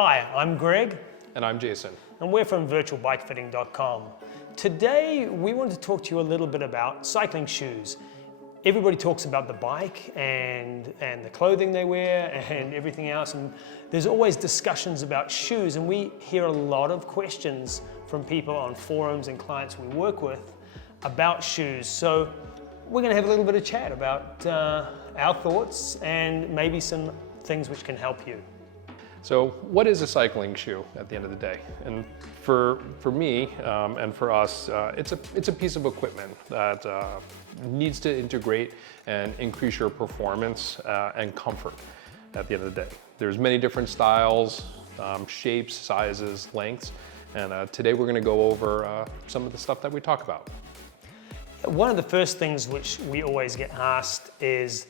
Hi, I'm Greg. And I'm Jason. And we're from virtualbikefitting.com. Today, we want to talk to you a little bit about cycling shoes. Everybody talks about the bike and the clothing they wear and everything else. And there's always discussions about shoes. And we hear a lot of questions from people on forums and clients we work with about shoes. So we're going to have a little bit of chat about our thoughts and maybe some things which can help you. So what is a cycling shoe at the end of the day? And for me and for us, it's a piece of equipment that needs to integrate and increase your performance and comfort at the end of the day. There's many different styles, shapes, sizes, lengths, and today we're going to go over some of the stuff that we talk about. One of the first things which we always get asked is,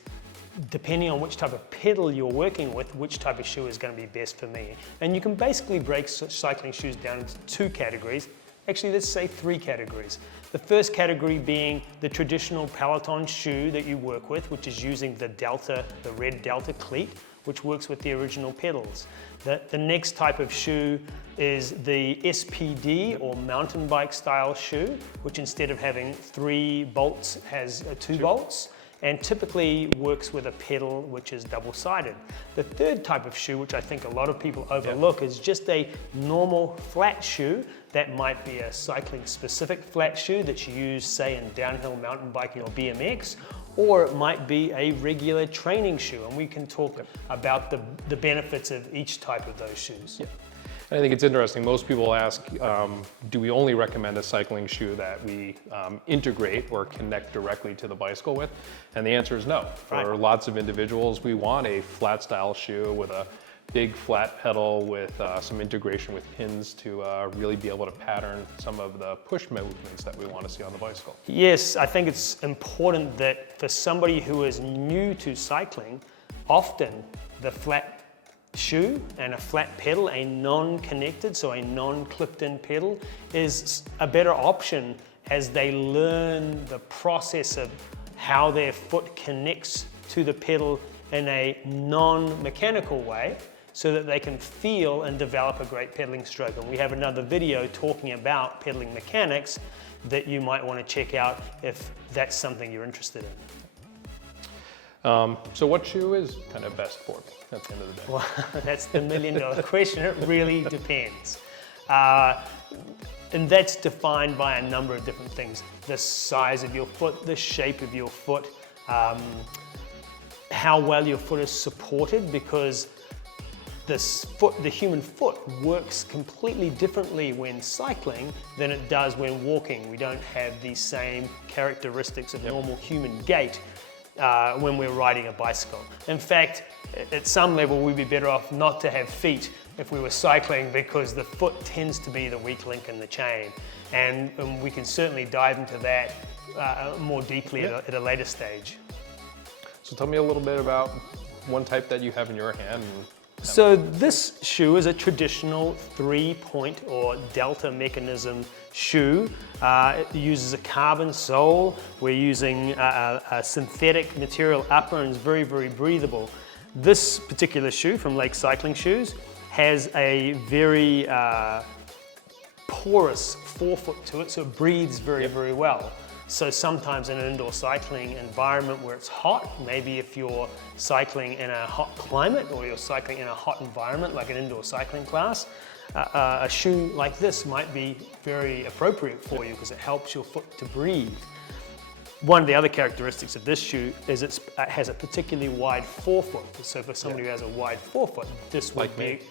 depending on which type of pedal you're working with, which type of shoe is going to be best for me. And you can basically break cycling shoes down into two categories. Actually, let's say three categories. The first category being the traditional Peloton shoe that you work with, which is using the red Delta cleat, which works with the original pedals. The next type of shoe is the SPD or mountain bike style shoe, which instead of having 3 bolts has 2 bolts, and typically works with a pedal which is double-sided. The third type of shoe, which I think a lot of people overlook, is just a normal flat shoe. That might be a cycling specific flat shoe that you use, say, in downhill mountain biking or BMX, or it might be a regular training shoe, and we can talk about the benefits of each type of those shoes. Yeah. I think it's interesting. Most people ask, do we only recommend a cycling shoe that we integrate or connect directly to the bicycle with? And the answer is no. For lots of individuals, we want a flat style shoe with a big flat pedal with some integration with pins to really be able to pattern some of the push movements that we want to see on the bicycle. Yes, I think it's important that for somebody who is new to cycling, often the flat shoe and a flat pedal, a non-connected, so a non-clipped in pedal, is a better option as they learn the process of how their foot connects to the pedal in a non-mechanical way, so that they can feel and develop a great pedaling stroke. And we have another video talking about pedaling mechanics that you might want to check out if that's something you're interested in. So what shoe is kind of best for me at the end of the day? Well, that's the $1 million question. It really depends. And that's defined by a number of different things. The size of your foot, the shape of your foot, how well your foot is supported, because the human foot works completely differently when cycling than it does when walking. We don't have the same characteristics of normal human gait when we're riding a bicycle. In fact, at some level, we'd be better off not to have feet if we were cycling, because the foot tends to be the weak link in the chain. And we can certainly dive into that more deeply at a later stage. So tell me a little bit about one type that you have in your hand. So this shoe is a traditional 3-point or delta mechanism shoe. It uses a carbon sole. We're using a synthetic material upper, and it's very, very breathable. This particular shoe from Lake Cycling Shoes has a very porous forefoot to it, so it breathes very, very well. So sometimes in an indoor cycling environment where it's hot, maybe if you're cycling in a hot climate or you're cycling in a hot environment like an indoor cycling class, a shoe like this might be very appropriate for you because it helps your foot to breathe. One of the other characteristics of this shoe is it has a particularly wide forefoot. So for somebody who has a wide forefoot, this would be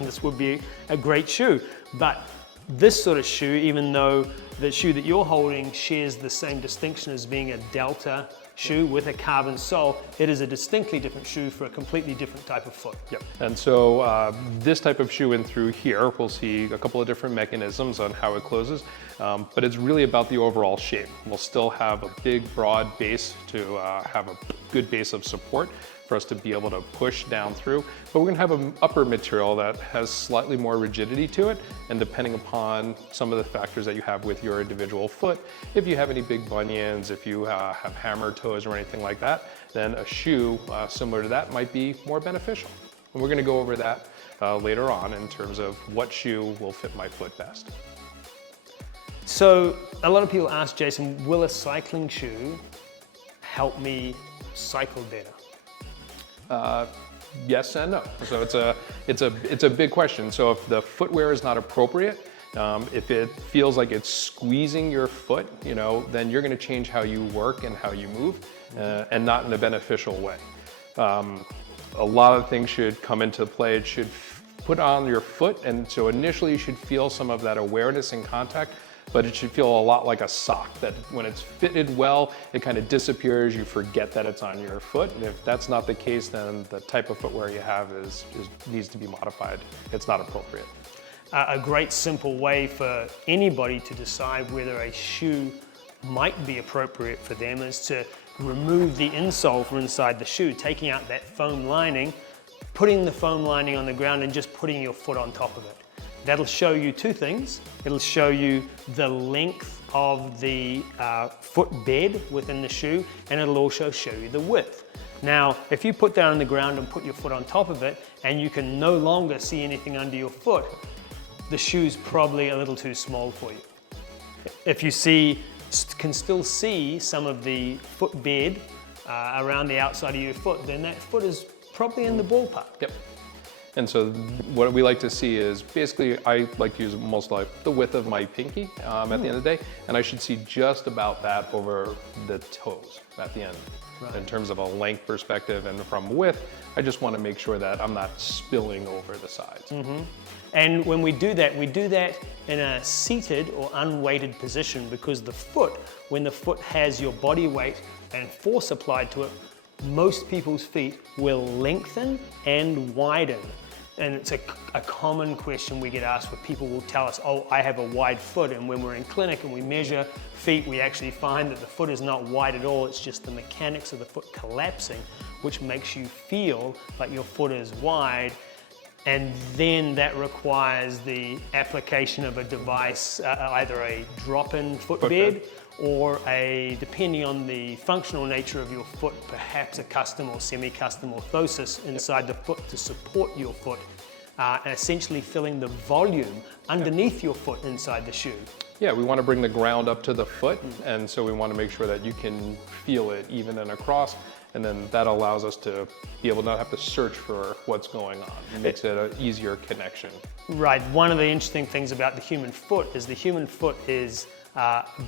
this would be a great shoe. But this sort of shoe, even though the shoe that you're holding shares the same distinction as being a Delta shoe with a carbon sole, it is a distinctly different shoe for a completely different type of foot. Yep. And so this type of shoe in through here, we'll see a couple of different mechanisms on how it closes, but it's really about the overall shape. We'll still have a big, broad base to have a good base of support for us to be able to push down through, but we're gonna have an upper material that has slightly more rigidity to it, and depending upon some of the factors that you have with your individual foot, if you have any big bunions, if you have hammer toes or anything like that, then a shoe similar to that might be more beneficial. And we're gonna go over that later on in terms of what shoe will fit my foot best. So a lot of people ask Jason, will a cycling shoe help me cycle better? Yes and no. So it's a big question. So if the footwear is not appropriate, if it feels like it's squeezing your foot, then you're going to change how you work and how you move, and not in a beneficial way. A lot of things should come into play. It should put on your foot, and so initially you should feel some of that awareness and contact, but it should feel a lot like a sock, that when it's fitted well, it kind of disappears, you forget that it's on your foot. And if that's not the case, then the type of footwear you have needs to be modified. It's not appropriate. A great simple way for anybody to decide whether a shoe might be appropriate for them is to remove the insole from inside the shoe, taking out that foam lining, putting the foam lining on the ground and just putting your foot on top of it. That'll show you two things. It'll show you the length of the footbed within the shoe, and it'll also show you the width. Now, if you put that on the ground and put your foot on top of it, and you can no longer see anything under your foot, the shoe's probably a little too small for you. If you can still see some of the footbed around the outside of your foot, then that foot is probably in the ballpark. Yep. And so what we like to see is basically, I like to use almost like the width of my pinky at the end of the day, and I should see just about that over the toes at the end. Right. In terms of a length perspective, and from width, I just want to make sure that I'm not spilling over the sides. Mm-hmm. And when we do that in a seated or unweighted position, because the foot, when the foot has your body weight and force applied to it, most people's feet will lengthen and widen. And it's a common question we get asked where people will tell us, oh, I have a wide foot. And when we're in clinic and we measure feet, we actually find that the foot is not wide at all. It's just the mechanics of the foot collapsing, which makes you feel like your foot is wide. And then that requires the application of a device, either a drop-in footbed or depending on the functional nature of your foot, perhaps a custom or semi-custom orthosis inside the foot to support your foot, essentially filling the volume underneath your foot inside the shoe. Yeah, we want to bring the ground up to the foot, and so we want to make sure that you can feel it even and across, and then that allows us to be able to not have to search for what's going on. It makes it an easier connection. Right. One of the interesting things about the human foot is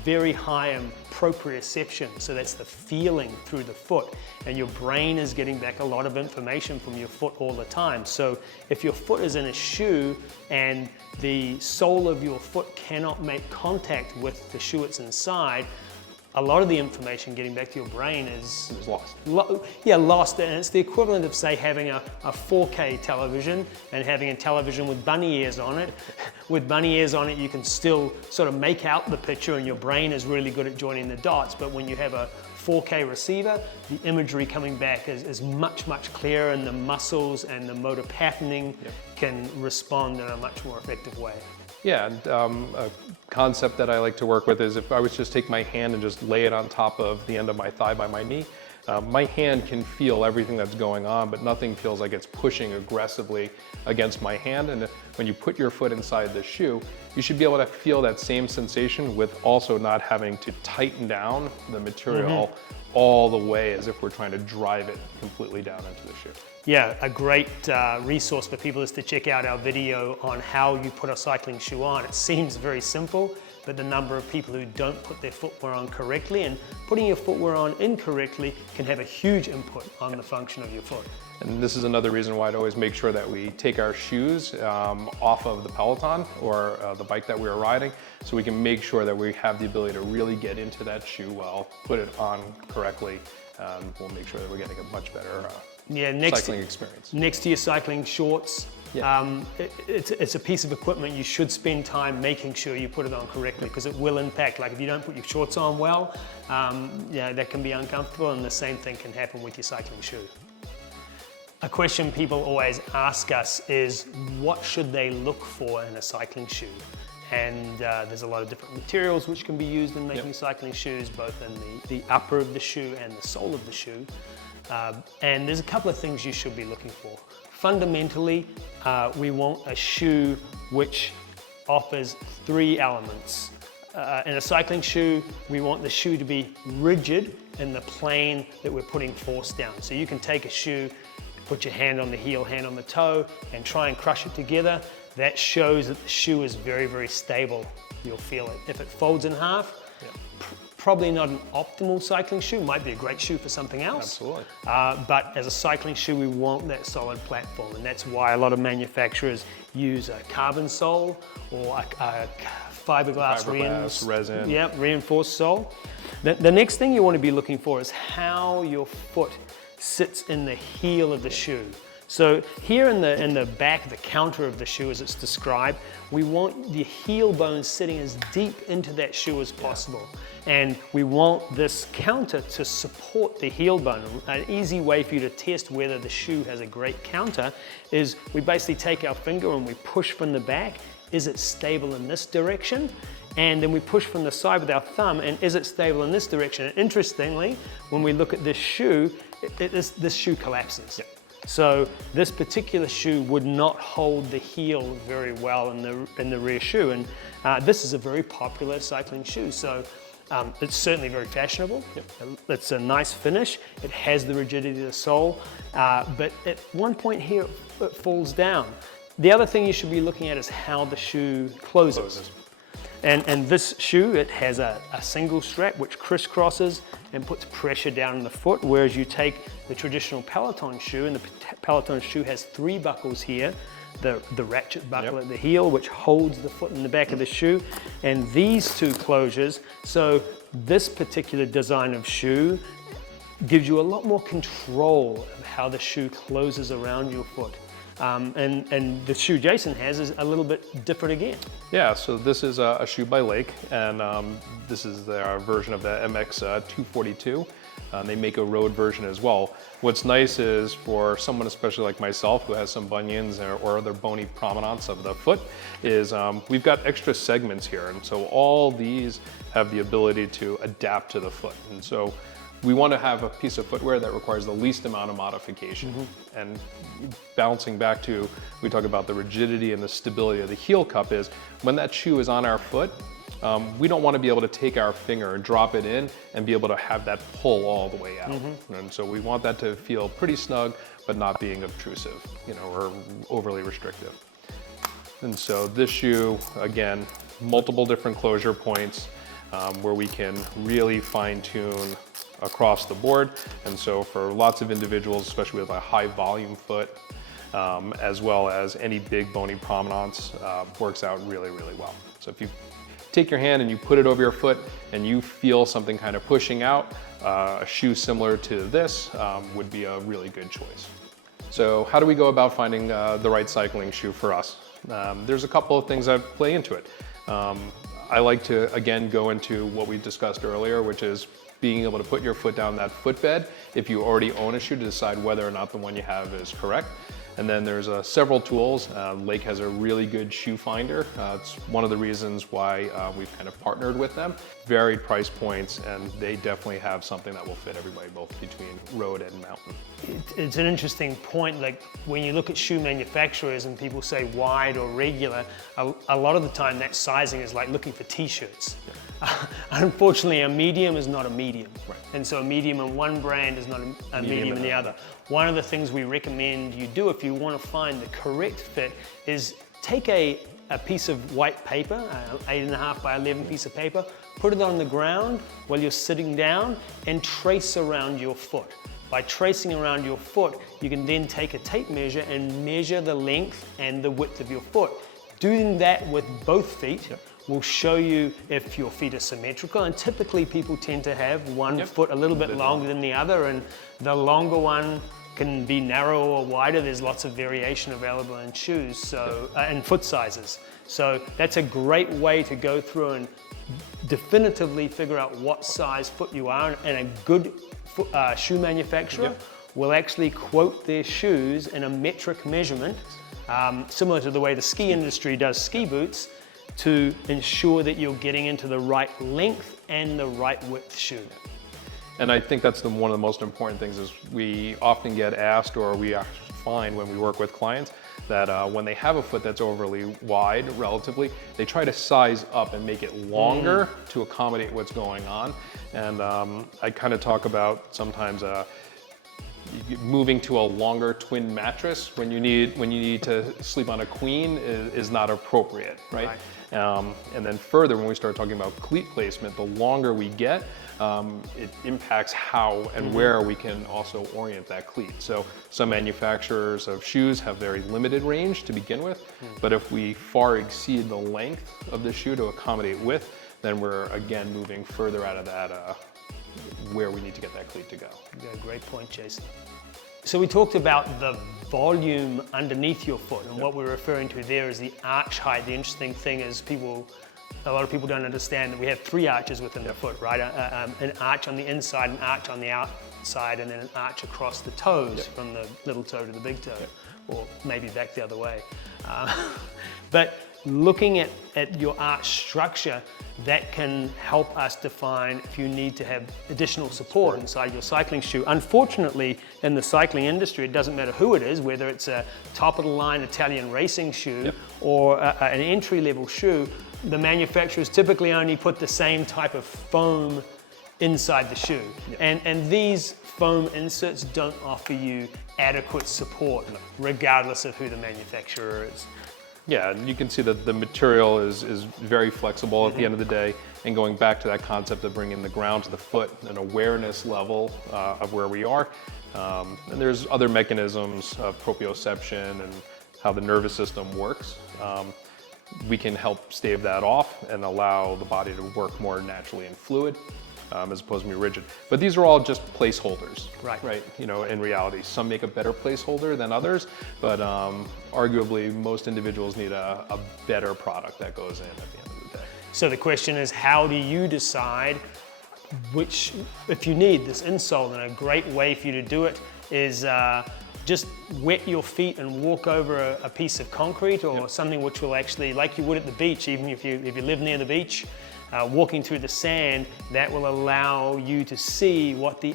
very high in proprioception, so that's the feeling through the foot, and your brain is getting back a lot of information from your foot all the time. So if your foot is in a shoe and the sole of your foot cannot make contact with the shoe it's inside, a lot of the information getting back to your brain is lost. Lost. And it's the equivalent of, say, having a 4K television and having a television with bunny ears on it. With bunny ears on it, you can still sort of make out the picture and your brain is really good at joining the dots. But when you have a 4K receiver, the imagery coming back is much, much clearer, and the muscles and the motor patterning can respond in a much more effective way. Yeah, and a concept that I like to work with is if I was just take my hand and just lay it on top of the end of my thigh by my knee, my hand can feel everything that's going on, but nothing feels like it's pushing aggressively against my hand. And when you put your foot inside the shoe, you should be able to feel that same sensation with also not having to tighten down the material all the way as if we're trying to drive it completely down into the shoe. Yeah, a great resource for people is to check out our video on how you put a cycling shoe on. It seems very simple, but the number of people who don't put their footwear on correctly, and putting your footwear on incorrectly can have a huge input on the function of your foot. And this is another reason why I'd always make sure that we take our shoes off of the Peloton or the bike that we are riding, so we can make sure that we have the ability to really get into that shoe well, put it on correctly, and we'll make sure that we're getting a much better cycling experience. Next to your cycling shorts, it's a piece of equipment you should spend time making sure you put it on correctly, because it will impact. Like if you don't put your shorts on well, that can be uncomfortable, and the same thing can happen with your cycling shoe. A question people always ask us is, what should they look for in a cycling shoe? And there's a lot of different materials which can be used in making cycling shoes, both in the upper of the shoe and the sole of the shoe. And there's a couple of things you should be looking for. fundamentally, we want a shoe which offers 3 elements. In a cycling shoe, we want the shoe to be rigid in the plane that we're putting force down. So you can take a shoe, put your hand on the heel, hand on the toe, and try and crush it together. That shows that the shoe is very, very stable. You'll feel it. If it folds in half, probably not an optimal cycling shoe. Might be a great shoe for something else. Absolutely. But as a cycling shoe, we want that solid platform, and that's why a lot of manufacturers use a carbon sole or a fiberglass resin. Reinforced sole. The next thing you want to be looking for is how your foot sits in the heel of the shoe. So here in the back, the counter of the shoe as it's described, we want the heel bone sitting as deep into that shoe as possible. And we want this counter to support the heel bone. An easy way for you to test whether the shoe has a great counter is we basically take our finger and we push from the back. Is it stable in this direction? And then we push from the side with our thumb, and is it stable in this direction? And interestingly, when we look at this shoe, this shoe collapses. Yep. So this particular shoe would not hold the heel very well in the rear shoe. And this is a very popular cycling shoe. So it's certainly very fashionable. Yep. It's a nice finish. It has the rigidity of the sole, but at one point here, it falls down. The other thing you should be looking at is how the shoe closes. And this shoe, it has a single strap which crisscrosses and puts pressure down on the foot, whereas you take the traditional Peloton shoe, and the Peloton shoe has 3 buckles here, the ratchet buckle at the heel, which holds the foot in the back of the shoe, and these 2 closures. So this particular design of shoe gives you a lot more control of how the shoe closes around your foot. And the shoe Jason has is a little bit different again. Yeah, so this is a shoe by Lake, and this is their version of the MX 242. They make a road version as well. What's nice is for someone, especially like myself, who has some bunions or other bony prominence of the foot, is we've got extra segments here, and so all these have the ability to adapt to the foot. And so we want to have a piece of footwear that requires the least amount of modification. Mm-hmm. And bouncing back to, we talk about the rigidity and the stability of the heel cup, is when that shoe is on our foot, we don't want to be able to take our finger and drop it in and be able to have that pull all the way out. Mm-hmm. And so we want that to feel pretty snug, but not being obtrusive, or overly restrictive. And so this shoe, again, multiple different closure points where we can really fine tune across the board. And so for lots of individuals, especially with a high volume foot, as well as any big bony prominence, works out really, really well. So if you take your hand and you put it over your foot and you feel something kind of pushing out, a shoe similar to this would be a really good choice. So how do we go about finding the right cycling shoe for us? There's a couple of things that play into it. I like to, again, go into what we discussed earlier, which is being able to put your foot down that footbed if you already own a shoe to decide whether or not the one you have is correct. And then there's several tools. Lake has a really good shoe finder. It's one of the reasons why we've kind of partnered with them. Varied price points, and they definitely have something that will fit everybody, both between road and mountain. It's an interesting point. Like when you look at shoe manufacturers and people say wide or regular, a lot of the time that sizing is like looking for t-shirts. Yeah. Unfortunately, a medium is not a medium. Right. And so a medium in one brand is not a medium in the other. One of the things we recommend you do if you want to find the correct fit is take a piece of white paper, 8.5 by 11 piece of paper, put it on the ground while you're sitting down and trace around your foot. By tracing around your foot, you can then take a tape measure and measure the length and the width of your foot. Doing that with both feet will show you if your feet are symmetrical, and typically people tend to have one foot a little bit longer than the other, and the longer one can be narrow or wider. There's lots of variation available in shoes, so and foot sizes. So that's a great way to go through and definitively figure out what size foot you are, and a good shoe manufacturer will actually quote their shoes in a metric measurement, similar to the way the ski industry does ski boots, to ensure that you're getting into the right length and the right width shoe. And I think that's one of the most important things is we often get asked, or we find when we work with clients that when they have a foot that's overly wide relatively, they try to size up and make it longer to accommodate what's going on. And I kind of talk about sometimes moving to a longer twin mattress when you need to sleep on a queen is not appropriate, right? And then further, when we start talking about cleat placement, the longer we get, it impacts how and where we can also orient that cleat. So some manufacturers of shoes have very limited range to begin with, but if we far exceed the length of the shoe to accommodate width, then we're again moving further out of that where we need to get that cleat to go. Yeah, great point, Jason. So we talked about the volume underneath your foot, and what we're referring to there is the arch height. The interesting thing is a lot of people don't understand that we have 3 arches within the foot, right? An arch on the inside, an arch on the outside, and then an arch across the toes from the little toe to the big toe, or maybe back the other way. But looking at your arch structure, that can help us define if you need to have additional support inside your cycling shoe. Unfortunately, in the cycling industry, it doesn't matter who it is, whether it's a top-of-the-line Italian racing shoe or an entry-level shoe, the manufacturers typically only put the same type of foam inside the shoe. And these foam inserts don't offer you adequate support, regardless of who the manufacturer is. Yeah, and you can see that the material is very flexible at the end of the day. And going back to that concept of bringing the ground to the foot, an awareness level of where we are. And there's other mechanisms of proprioception and how the nervous system works. We can help stave that off and allow the body to work more naturally and fluid. As opposed to be rigid. But these are all just placeholders, right? You know, in reality, some make a better placeholder than others, but arguably most individuals need a better product that goes in at the end of the day. So the question is, how do you decide if you need this insole? And a great way for you to do it is just wet your feet and walk over a piece of concrete or something which will actually, like you would at the beach, even if you live near the beach, walking through the sand, that will allow you to see what the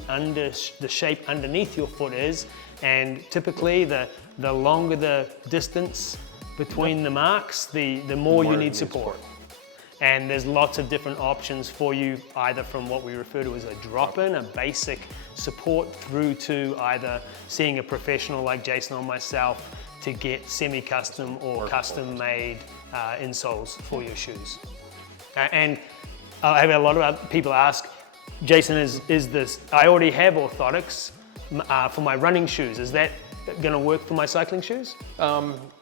shape underneath your foot is. And typically, the longer the distance between the marks, the more you need support. And there's lots of different options for you, either from what we refer to as a drop-in, a basic support, through to either seeing a professional like Jason or myself to get semi-custom or custom-made insoles for your shoes. And I have a lot of people ask, Jason, I already have orthotics for my running shoes. Is that going to work for my cycling shoes?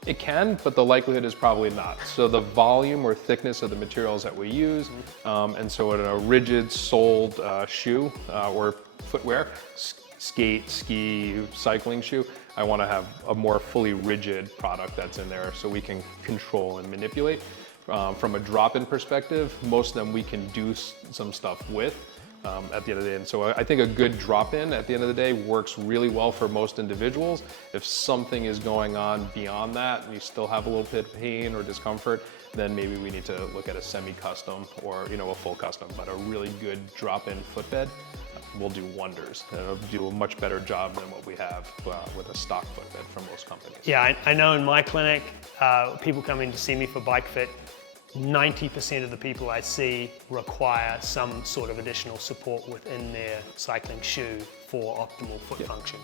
It can, but the likelihood is probably not. So the volume or thickness of the materials that we use, and so in a rigid soled shoe or footwear, skate, ski, cycling shoe, I want to have a more fully rigid product that's in there so we can control and manipulate. From a drop-in perspective, most of them we can do some stuff with at the end of the day. And so I think a good drop-in at the end of the day works really well for most individuals. If something is going on beyond that and you still have a little bit of pain or discomfort, then maybe we need to look at a semi-custom or a full custom. But a really good drop-in footbed will do wonders. It'll do a much better job than what we have with a stock footbed from most companies. Yeah, I know in my clinic, people come in to see me for bike fit. 90% of the people I see require some sort of additional support within their cycling shoe for optimal foot function.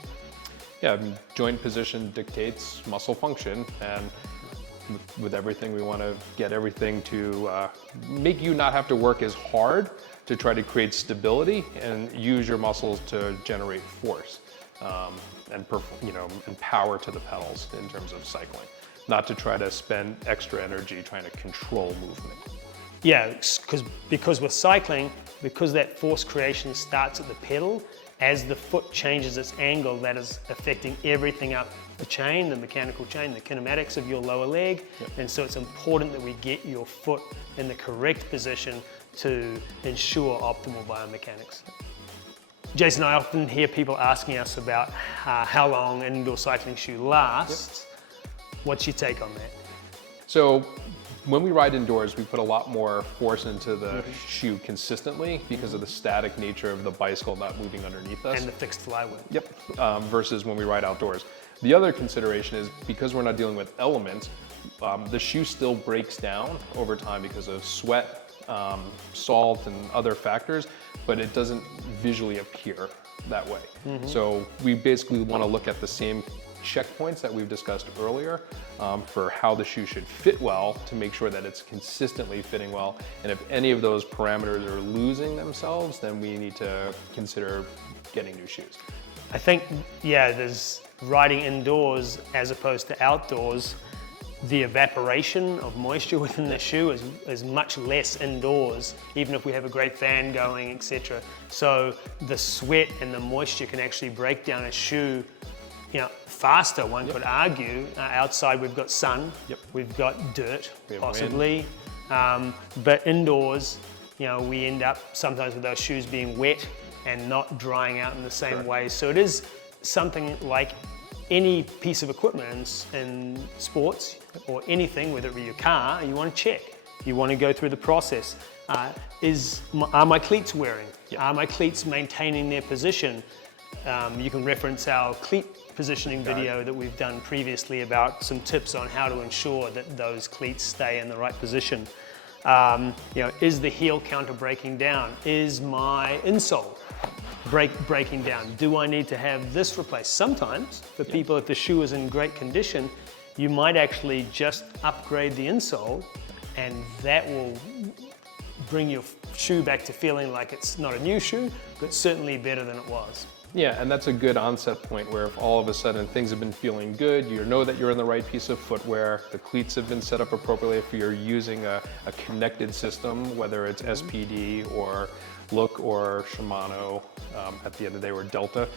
Yeah, joint position dictates muscle function, and with everything we want to get everything to make you not have to work as hard to try to create stability and use your muscles to generate force and power to the pedals in terms of cycling. Not to try to spend extra energy trying to control movement. Yeah, because with cycling, because that force creation starts at the pedal, as the foot changes its angle, that is affecting everything up the chain, the mechanical chain, the kinematics of your lower leg. And so it's important that we get your foot in the correct position to ensure optimal biomechanics. Jason, I often hear people asking us about how long an indoor cycling shoe lasts. What's your take on that? So when we ride indoors, we put a lot more force into the shoe consistently because of the static nature of the bicycle not moving underneath us. And the fixed flywheel. Versus when we ride outdoors. The other consideration is because we're not dealing with elements, the shoe still breaks down over time because of sweat, salt, and other factors, but it doesn't visually appear that way. So we basically want to look at the same checkpoints that we've discussed earlier for how the shoe should fit well to make sure that it's consistently fitting well. And if any of those parameters are losing themselves, then we need to consider getting new shoes. I think, yeah, there's riding indoors as opposed to outdoors. The evaporation of moisture within the shoe is much less indoors, even if we have a great fan going, etc. So the sweat and the moisture can actually break down a shoe, you know, faster, one could argue. Outside we've got sun, we've got dirt, possibly. But indoors, you know, we end up sometimes with those shoes being wet and not drying out in the same way. So it is something like any piece of equipment in sports or anything, whether it be your car, you want to check. You want to go through the process. Are my cleats wearing? Are my cleats maintaining their position? You can reference our cleat positioning video that we've done previously about some tips on how to ensure that those cleats stay in the right position. You know, is the heel counter breaking down? Is my insole breaking down? Do I need to have this replaced? Sometimes, for people, if the shoe is in great condition, you might actually just upgrade the insole, and that will bring your shoe back to feeling like it's not a new shoe, but certainly better than it was. Yeah, and that's a good onset point where if all of a sudden things have been feeling good, you know that you're in the right piece of footwear, the cleats have been set up appropriately if you're using a connected system, whether it's SPD or Look or Shimano, at the end of the day, or Delta,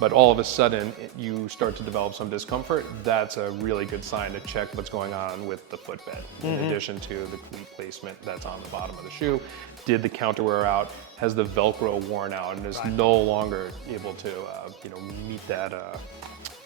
but all of a sudden you start to develop some discomfort, that's a really good sign to check what's going on with the footbed. In addition to the cleat placement that's on the bottom of the shoe, did the counter wear out? Has the Velcro worn out and is no longer able to meet that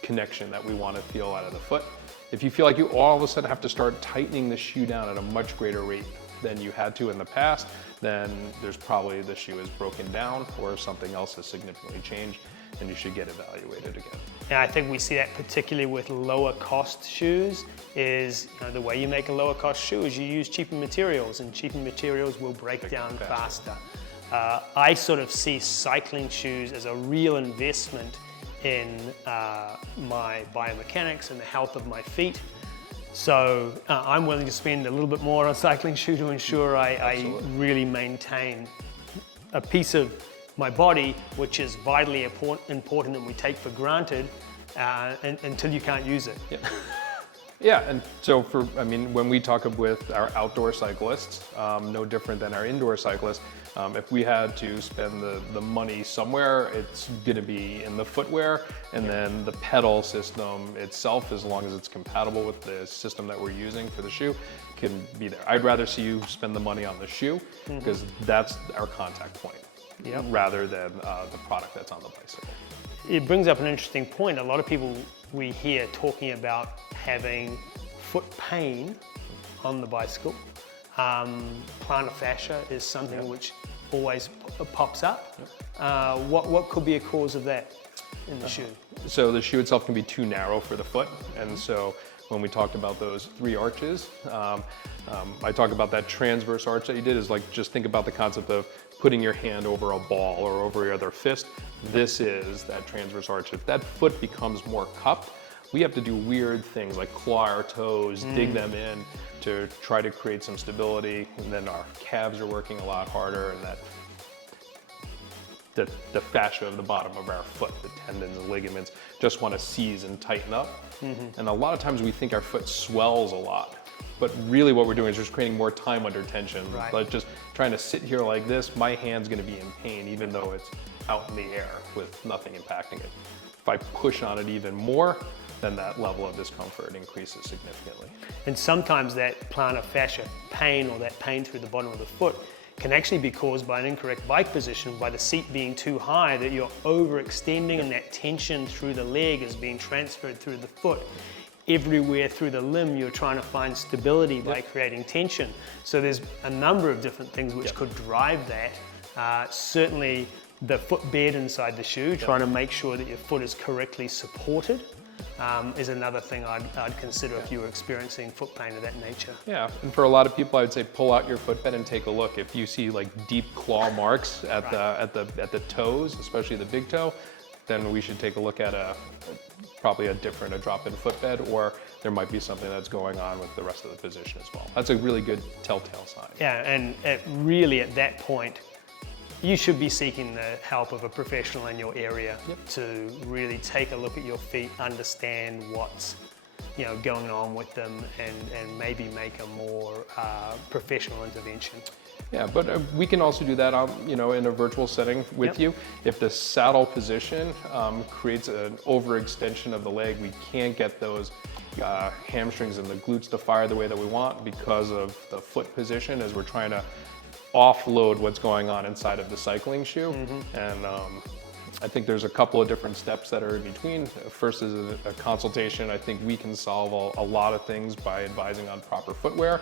connection that we want to feel out of the foot? If you feel like you all of a sudden have to start tightening the shoe down at a much greater rate than you had to in the past, then there's probably the shoe is broken down or something else has significantly changed and you should get evaluated again. And I think we see that particularly with lower cost shoes is, you know, the way you make a lower cost shoe is you use cheaper materials, and cheaper materials will break down faster. I sort of see cycling shoes as a real investment in my biomechanics and the health of my feet. So I'm willing to spend a little bit more on a cycling shoe to ensure I really maintain a piece of my body which is vitally important and we take for granted until you can't use it. Yeah, and so when we talk with our outdoor cyclists, no different than our indoor cyclists, if we had to spend the money somewhere, it's going to be in the footwear, and then the pedal system itself, as long as it's compatible with the system that we're using for the shoe, can be there. I'd rather see you spend the money on the shoe because that's our contact point, rather than the product that's on the bicycle. It brings up an interesting point. A lot of people we hear talking about having foot pain on the bicycle. Plantar fascia is something which always pops up. What could be a cause of that in the shoe? So the shoe itself can be too narrow for the foot, and so when we talked about those 3 arches, I talk about that transverse arch that you did is like, just think about the concept of putting your hand over a ball or over your other fist. This is that transverse arch. If that foot becomes more cupped, we have to do weird things like claw our toes, dig them in to try to create some stability, and then our calves are working a lot harder, and the fascia of the bottom of our foot, the tendons and ligaments, just want to seize and tighten up. And a lot of times we think our foot swells a lot, but really what we're doing is just creating more time under tension. Like just trying to sit here like this, my hand's going to be in pain even though it's out in the air with nothing impacting it. If I push on it even more, then that level of discomfort increases significantly. And sometimes that plantar fascia pain or that pain through the bottom of the foot can actually be caused by an incorrect bike position, by the seat being too high, that you're overextending and that tension through the leg is being transferred through the foot. Everywhere through the limb, you're trying to find stability by creating tension. So there's a number of different things which could drive that. Certainly the footbed inside the shoe, trying to make sure that your foot is correctly supported. is another thing I'd consider if you were experiencing foot pain of that nature. Yeah, and for a lot of people, I would say pull out your footbed and take a look. If you see like deep claw marks at the toes, especially the big toe, then we should take a look at probably a drop-in footbed, or there might be something that's going on with the rest of the position as well. That's a really good telltale sign. Yeah, and really at that point, you should be seeking the help of a professional in your area to really take a look at your feet, understand what's going on with them, and maybe make a more professional intervention. Yeah, but we can also do that, in a virtual setting with you. If the saddle position creates an overextension of the leg, we can't get those hamstrings and the glutes to fire the way that we want because of the foot position, as we're trying to offload what's going on inside of the cycling shoe. And I think there's a couple of different steps that are in between. First is a consultation. I think we can solve a lot of things by advising on proper footwear,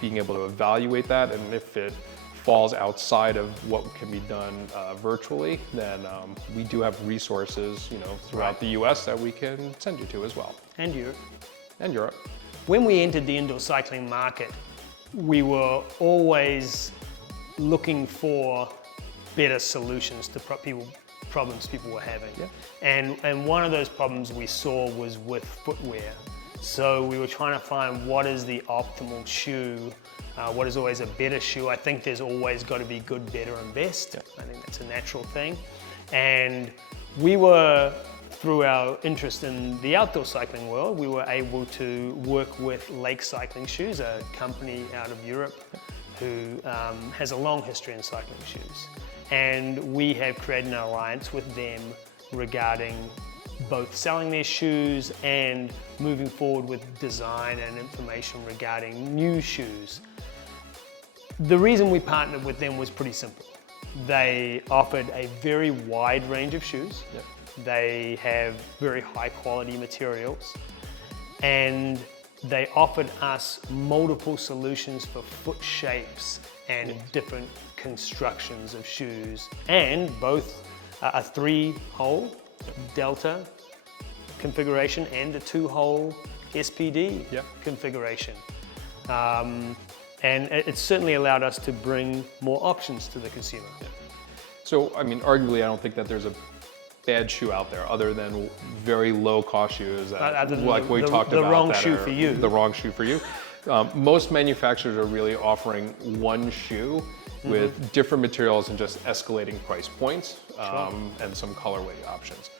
being able to evaluate that, and if it falls outside of what can be done virtually, then we do have resources, throughout the US that we can send you to as well. And Europe. And Europe. When we entered the indoor cycling market, we were always looking for better solutions to problems people were having. And one of those problems we saw was with footwear. So we were trying to find what is the optimal shoe, what is always a better shoe. I think there's always got to be good, better, and best. I think that's a natural thing. And we were, through our interest in the outdoor cycling world, we were able to work with Lake Cycling Shoes, a company out of Europe who has a long history in cycling shoes. And we have created an alliance with them regarding both selling their shoes and moving forward with design and information regarding new shoes. The reason we partnered with them was pretty simple. They offered a very wide range of shoes. They have very high quality materials, and they offered us multiple solutions for foot shapes and different constructions of shoes, and both a 3-hole Delta configuration and a 2-hole SPD configuration. And it certainly allowed us to bring more options to the consumer. So, I mean, arguably, I don't think that there's a bad shoe out there other than very low cost shoes that, like we talked about, the wrong shoe for you. The wrong shoe for you. Most manufacturers are really offering one shoe with different materials and just escalating price points and some colorway options.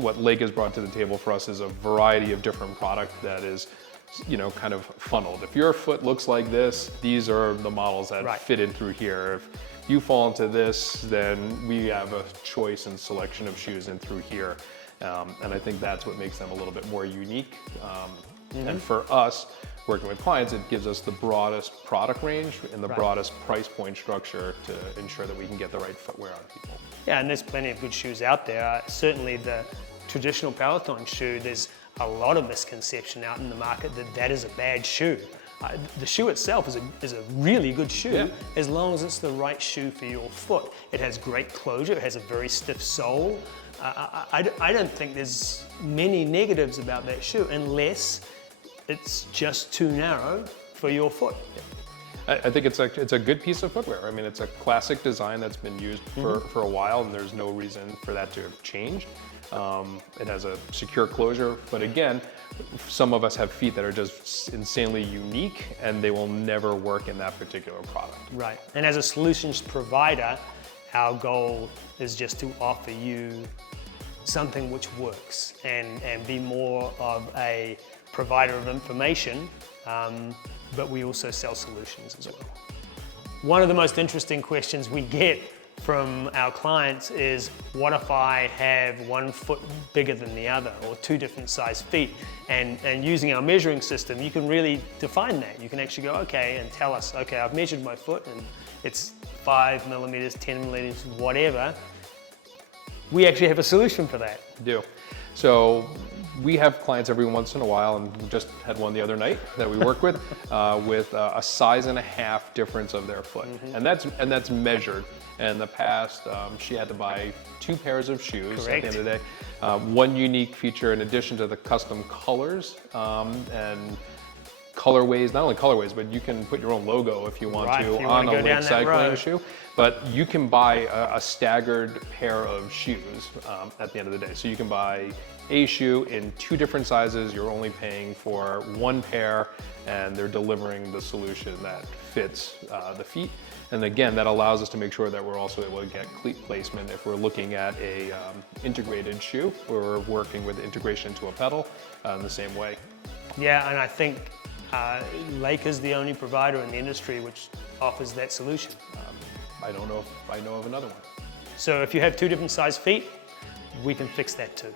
What Lake has brought to the table for us is a variety of different product that is, kind of funneled. If your foot looks like this, these are the models that fit in through here. If you fall into this, then we have a choice and selection of shoes in through here. And I think that's what makes them a little bit more unique. And for us, working with clients, it gives us the broadest product range and the broadest price point structure to ensure that we can get the right footwear on people. Yeah, and there's plenty of good shoes out there. Certainly the traditional Peloton shoe, there's a lot of misconception out in the market that is a bad shoe. The shoe itself is a really good shoe as long as it's the right shoe for your foot. It has great closure, it has a very stiff sole. I don't think there's many negatives about that shoe unless it's just too narrow for your foot. I think it's a good piece of footwear. I mean, it's a classic design that's been used for a while, and there's no reason for that to have changed. It has a secure closure, but again, some of us have feet that are just insanely unique, and they will never work in that particular product. Right, and as a solutions provider, our goal is just to offer you something which works and be more of a provider of information, but we also sell solutions as well. One of the most interesting questions we get from our clients is, what if I have one foot bigger than the other, or two different size feet? And using our measuring system, you can really define that. You can actually go, okay, and tell us, okay, I've measured my foot and it's 5 millimeters, 10 millimeters, whatever. We actually have a solution for that. We do. So we have clients every once in a while, and we just had one the other night that we work with a size and a half difference of their foot, and that's measured. In the past, she had to buy 2 pairs of shoes. Correct. At the end of the day. One unique feature, in addition to the custom colors and colorways, not only colorways, but you can put your own logo if you want Right, to if you on wanna a go down link that cycling road. shoe. But you can buy a staggered pair of shoes at the end of the day. So you can buy a shoe in 2 different sizes. You're only paying for 1 pair, and they're delivering the solution that fits the feet. And again, that allows us to make sure that we're also able to get cleat placement if we're looking at a integrated shoe. We're working with integration into a pedal in the same way. Yeah, and I think Lake is the only provider in the industry which offers that solution. I don't know if I know of another one. So if you have 2 different size feet, we can fix that too.